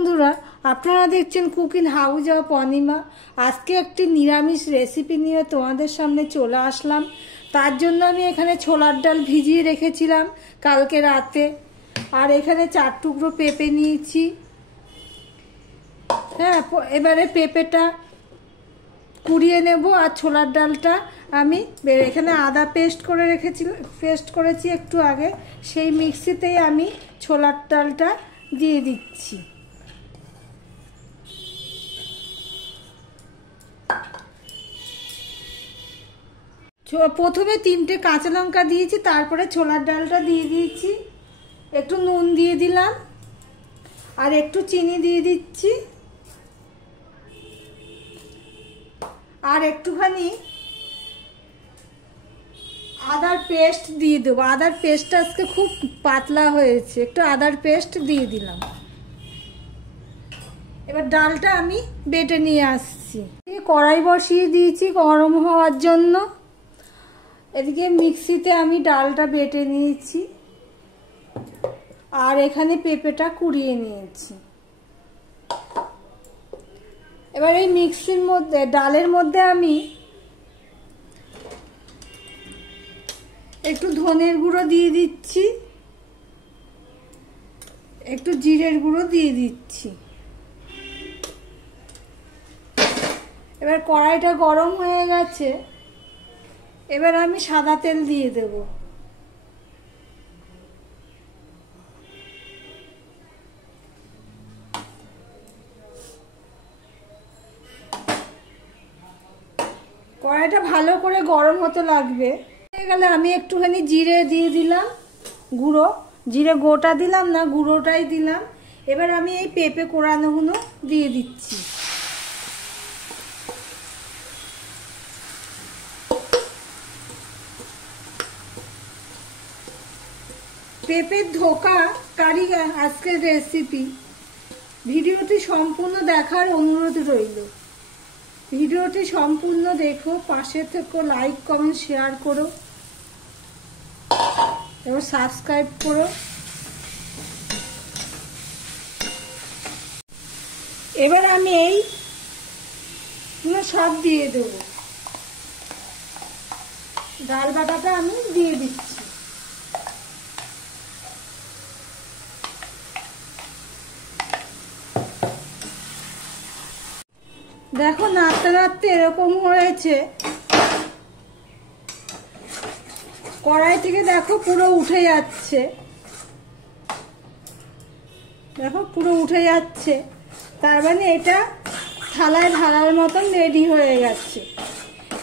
বন্ধুরা, আপনারা দেখছেন কুকিং হাউস অফ অনিমা। আজকে একটি নিরামিষ রেসিপি নিয়ে তোমাদের সামনে চলে আসলাম। তার জন্য আমি এখানে ছোলার ডাল ভিজিয়ে রেখেছিলাম কালকে রাতে, আর এখানে 4 টুকরো পেঁপে নিয়েছি। হ্যাঁ, এবারে পেঁপেটা কুড়িয়ে নেব। আর ছোলার ডালটা আমি এখানে আদা পেস্ট করেছি একটু আগে, সেই মিক্সিতেই আমি ছোলার ডালটা দিয়ে দিচ্ছি। প্রথমে 3টে কাঁচা লঙ্কা দিয়েছি, তারপরে ছোলার ডালটা দিয়ে দিয়েছি। একটু নুন দিয়ে দিলাম আর একটু চিনি দিয়ে দিচ্ছি, আর একটুখানি আদার পেস্ট দিয়ে দেবো। আদার পেস্টটা আজকে খুব পাতলা হয়েছে, একটু আদার পেস্ট দিয়ে দিলাম। এবার ডালটা আমি বেটে নিয়ে আসছি। কড়াই বসিয়ে দিয়েছি গরম হওয়ার জন্য। এদিকে মিক্সিতে আমি ডালটা বেটে নিয়েছি, আর এখানে পেঁপেটা কুড়িয়ে নিয়েছি। এবার এই মিক্সির মধ্যে, ডালের মধ্যে আমি একটু ধনের গুঁড়ো দিয়ে দিচ্ছি, একটু জিরের গুঁড়ো দিয়ে দিচ্ছি। এবার কড়াইটা গরম হয়ে গেছে, এবার আমি সাদা তেল দিয়ে দেব। কড়াইটা ভালো করে গরম হতে লাগবে। হয়ে গেলে আমি একটুখানি জিরে দিয়ে দিলাম, গুঁড়ো জিরে, গোটা দিলাম না, গুঁড়োটাই দিলাম। এবার আমি এই পেঁপে কোড়ানোগুলো দিয়ে দিচ্ছি। পেঁপের ধোকা কারি আজকের রেসিপি। ভিডিওটি সম্পূর্ণ দেখার অনুরোধ রইল। ভিডিওটি সম্পূর্ণ দেখো, পাশে থেকে লাইক কমেন্ট শেয়ার করো এবং সাবস্ক্রাইব করো। এবার আমি এই সব দিয়ে দেবো। ডাল বাটাটা আমি দিয়ে দিচ্ছি। দেখো, নাড়তে নাড়তে এরকম হয়েছে। কড়াই থেকে দেখো পুরো উঠে যাচ্ছে, দেখো পুরো উঠে যাচ্ছে। তার মানে এটা থালায় ঢালার মতন রেডি হয়ে গেছে।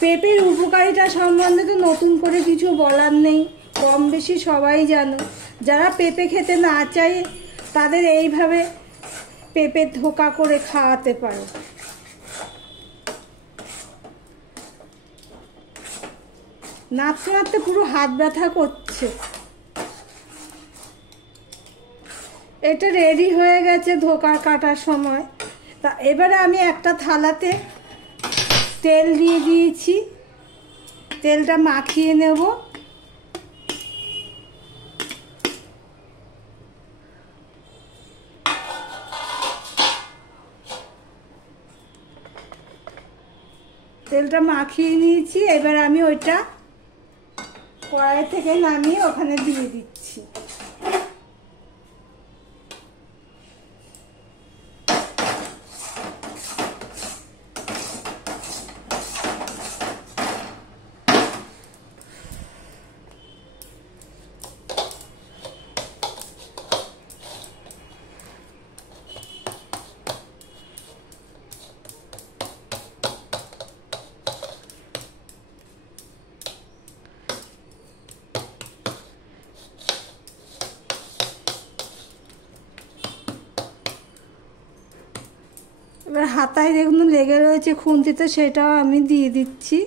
পেঁপের উপকারিতা সম্বন্ধে তো নতুন করে কিছু বলার নেই, কম বেশি সবাই জানো। যারা পেঁপে খেতে না চায় তাদের এইভাবে পেঁপে ধোকা করে খাওয়াতে পারো। নাড়তে নাড়তে পুরো হাত ব্যথা করছে। এটা রেডি হয়ে গেছে ধোকা কাটার সময়। তা এবারে আমি একটা থালাতে তেল দিয়ে দিয়েছি, তেলটা মাখিয়ে নেব। তেলটা মাখিয়ে নিয়েছি, এবার আমি ওইটা কড়াই থেকে নামিয়ে ওখানে দিয়ে দিচ্ছি। এবার হাতায় দেখুন লেগে রয়েছে খুন্তিতে, সেটাও আমি দিয়ে দিচ্ছি।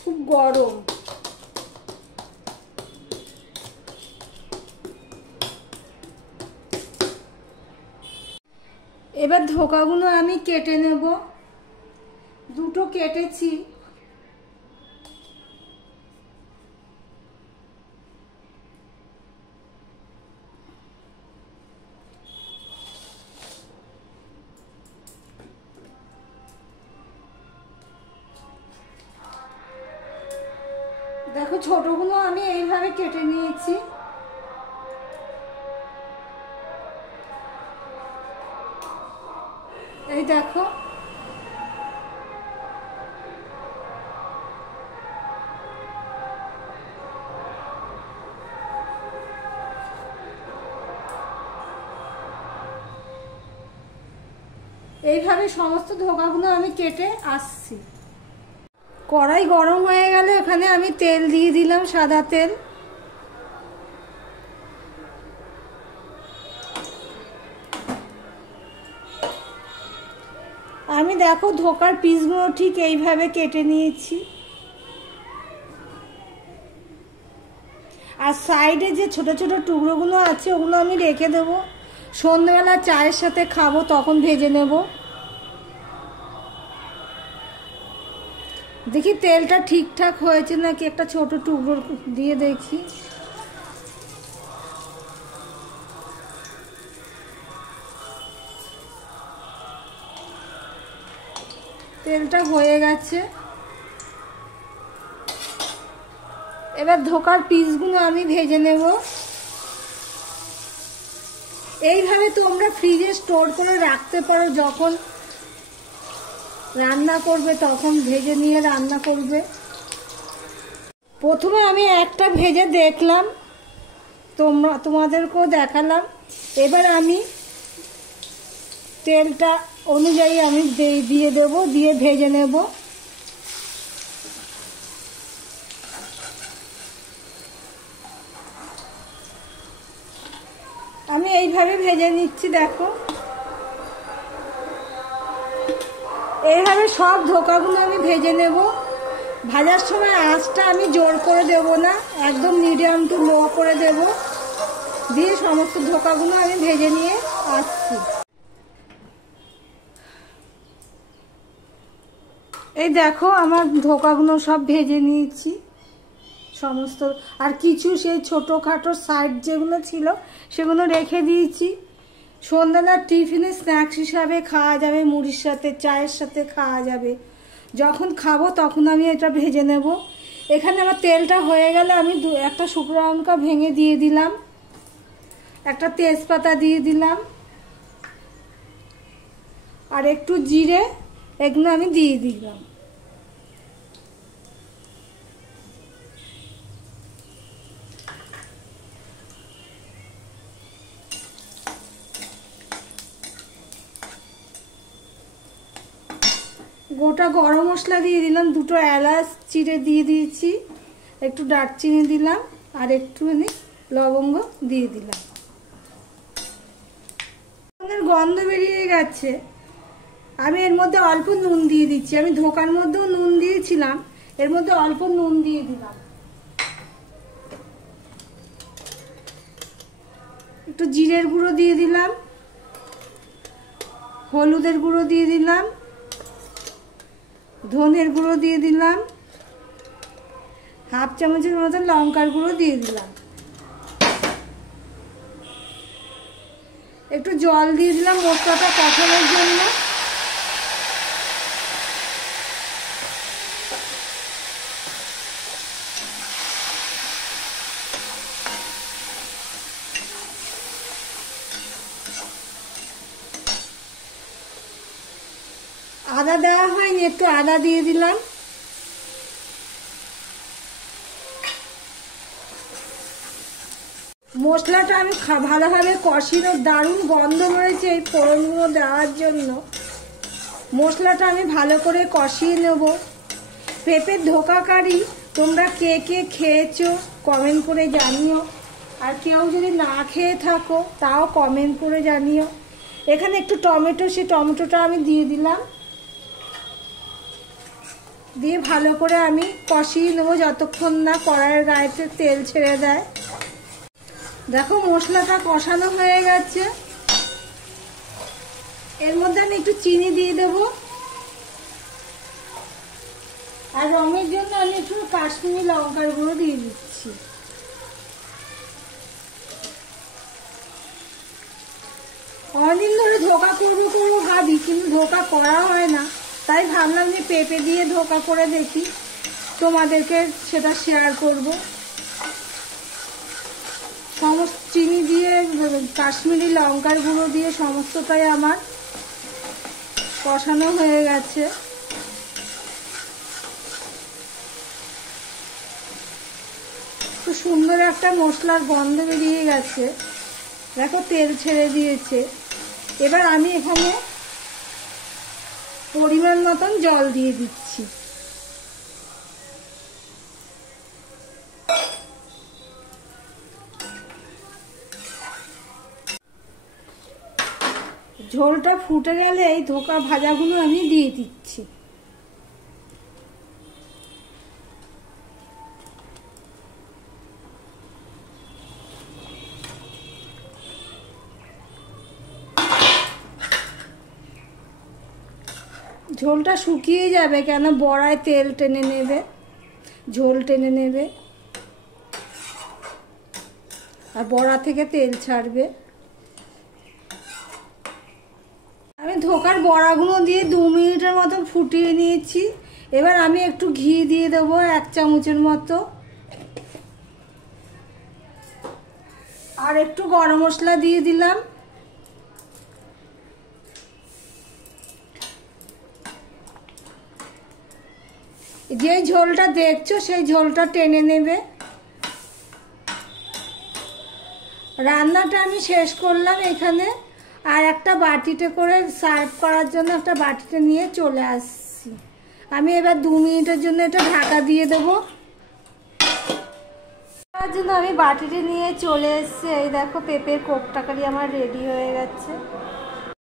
খুব গরম। এবার ধোকাগুলো আমি কেটে নেব, দুটো কেটেছি। দেখো ছোটগুলো আমি এইভাবে কেটে নিয়েছি। এই দেখো এইভাবে সমস্ত ধোকাগুলো আমি কেটে আসছি। কড়াই গরম হয়ে গেলে এখানে আমি তেল দিয়ে দিলাম, সাদা তেল। আমি দেখো ধোকার পিসগুলো ঠিক এইভাবে কেটে নিয়েছি। আর সাইডে যে ছোট ছোট টুকরোগুলো আছে ওগুলো আমি রেখে দেবো, সন্ধ্যাবেলা চায়ের সাথে খাবো তখন ভেজে নেব। দেখি তেলটা ঠিকঠাক হয়েছে নাকি, একটা ছোট টুকরো দিয়ে দেখি। তেলটা হয়ে গেছে। এবার ধোকার পিসগুলো আমি ভেজে নেব। এইভাবে তোমরা ফ্রিজে স্টোর করে রাখতে পারো, যখন রান্না করবে তখন ভেজে নিয়ে রান্না করবে। প্রথমে আমি একটা ভেজে দেখলাম, তোমাদেরকেও দেখালাম। এবার আমি তেলটা অনুযায়ী আমি দিয়ে দেব, দিয়ে ভেজে নেব। আমি এইভাবে ভেজে নিচ্ছি। দেখো এইভাবে সব ধোকাগুলো আমি ভেজে নেব। ভাজার সময় আঁচটা আমি জোর করে দেব না, একদম মিডিয়াম টু লো করে দেব, দিয়ে সমস্ত ধোকাগুলো আমি ভেজে নিয়ে আসছি। এই দেখো আমার ধোকাগুলো সব ভেজে নিয়েছি সমস্ত। আর কিছু সেই ছোটোখাটো সাইড যেগুলো ছিল সেগুলো রেখে দিয়েছি। সন্ধ্যাবেলার টিফিনে স্ন্যাক্স হিসাবে খাওয়া যাবে, মুড়ির সাথে চায়ের সাথে খাওয়া যাবে। যখন খাবো তখন আমি এটা ভেজে নেব। এখানে আমার তেলটা হয়ে গেলে আমি একটা শুকনো লঙ্কা ভেঙে দিয়ে দিলাম, একটা তেজপাতা দিয়ে দিলাম, আর একটু জিরে, এগুলো আমি দিয়ে দিলাম। গোটা গরম মশলা দিয়ে দিলাম, দুটো এলাচ চিড়ে দিয়ে দিয়েছি, একটু দারচিনি দিলাম, আর একটুখানি লবঙ্গ দিয়ে দিলাম। গন্ধ বেরিয়ে গেছে। আমি এর মধ্যে অল্প নুন দিয়ে দিচ্ছি। আমি ধোকার মধ্যেও নুন দিয়েছিলাম, এর মধ্যে অল্প নুন দিয়ে দিলাম। একটু জিরের গুঁড়ো দিয়ে দিলাম, হলুদের গুঁড়ো দিয়ে দিলাম, ধনের গুঁড়ো দিয়ে দিলাম, হাফ চামচের মতো লঙ্কার গুঁড়ো দিয়ে দিলাম, একটু জল দিয়ে দিলাম মশলাটা কষানোর জন্য। আদা দেওয়া হয়নি, একটু আদা দিয়ে দিলাম। মশলাটা আমি ভালোভাবে কষিয়ে, দারুণ গন্ধ হয়েছে এই ফোড়নগুলো দেওয়ার জন্য। মশলাটা আমি ভালো করে কষিয়ে নেব। পেঁপের ধোকা কারি তোমরা কে কে খেয়েছো কমেন্ট করে জানিও, আর কেউ যদি না খেয়ে থাকো তাও কমেন্ট করে জানিও। এখানে একটু টমেটো, সেই টমেটোটা আমি দিয়ে দিলাম, দিয়ে ভালো করে আমি কষিয়ে নেবো যতক্ষণ না কড়াইয়ের গায়েতে তেল ছেড়ে দেয়। দেখো মশলাটা কষানো হয়ে গেছে। এর মধ্যে আমি একটু চিনি দিয়ে দেব, আর রঙের জন্য আমি একটু কাশ্মীরি লঙ্কার গুঁড়ো দিয়ে দিচ্ছি। অনেকদিন ধরে ধোকা করবো ভাবি, কিন্তু ধোকা করা হয় না, তাই ভাবলাম যে পেঁপে দিয়ে ধোকা করে দেখি, তোমাদেরকে সেটা শেয়ার করব। সমস্ত চিনি দিয়ে কাশ্মীরি লঙ্কার গুঁড়ো দিয়ে সমস্তটাই আমার কষানো হয়ে গেছে। খুব সুন্দর একটা মশলার গন্ধ বেরিয়ে গেছে, দেখো তেল ছেড়ে দিয়েছে। এবার আমি এখানে পরিমাণ মতন জল দিয়ে দিচ্ছি। ঝোলটা ফুটে গেলে এই ধোকা ভাজাগুলো আমি দিয়ে দিচ্ছি। ঝোলটা শুকিয়ে যাবে, কেন বড়ায় তেল টেনে নেবে, ঝোল টেনে নেবে, আর বড়া থেকে তেল ছাড়বে। আমি ধোকার বড়াগুলো দিয়ে 2 মিনিটের মতো ফুটিয়ে নিয়েছি। এবার আমি একটু ঘি দিয়ে দেবো 1 চামচের মতো, আর একটু গরম মশলা দিয়ে দিলাম। যে ঝোলটা দেখছো সেই ঝোলটা টেনে নেবে। রান্নাটা আমি শেষ করলাম এখানে, আর একটা বাটিতে করে সার্ভ করার জন্য একটা বাটিতে নিয়ে চলে আসছি। আমি এবার 2 মিনিটের জন্য এটা ঢাকা দিয়ে দেবো। তার জন্য আমি বাটিতে নিয়ে চলে এসেছি। এই দেখো পেঁপের কোপ্তা কারি আমার রেডি হয়ে গেছে।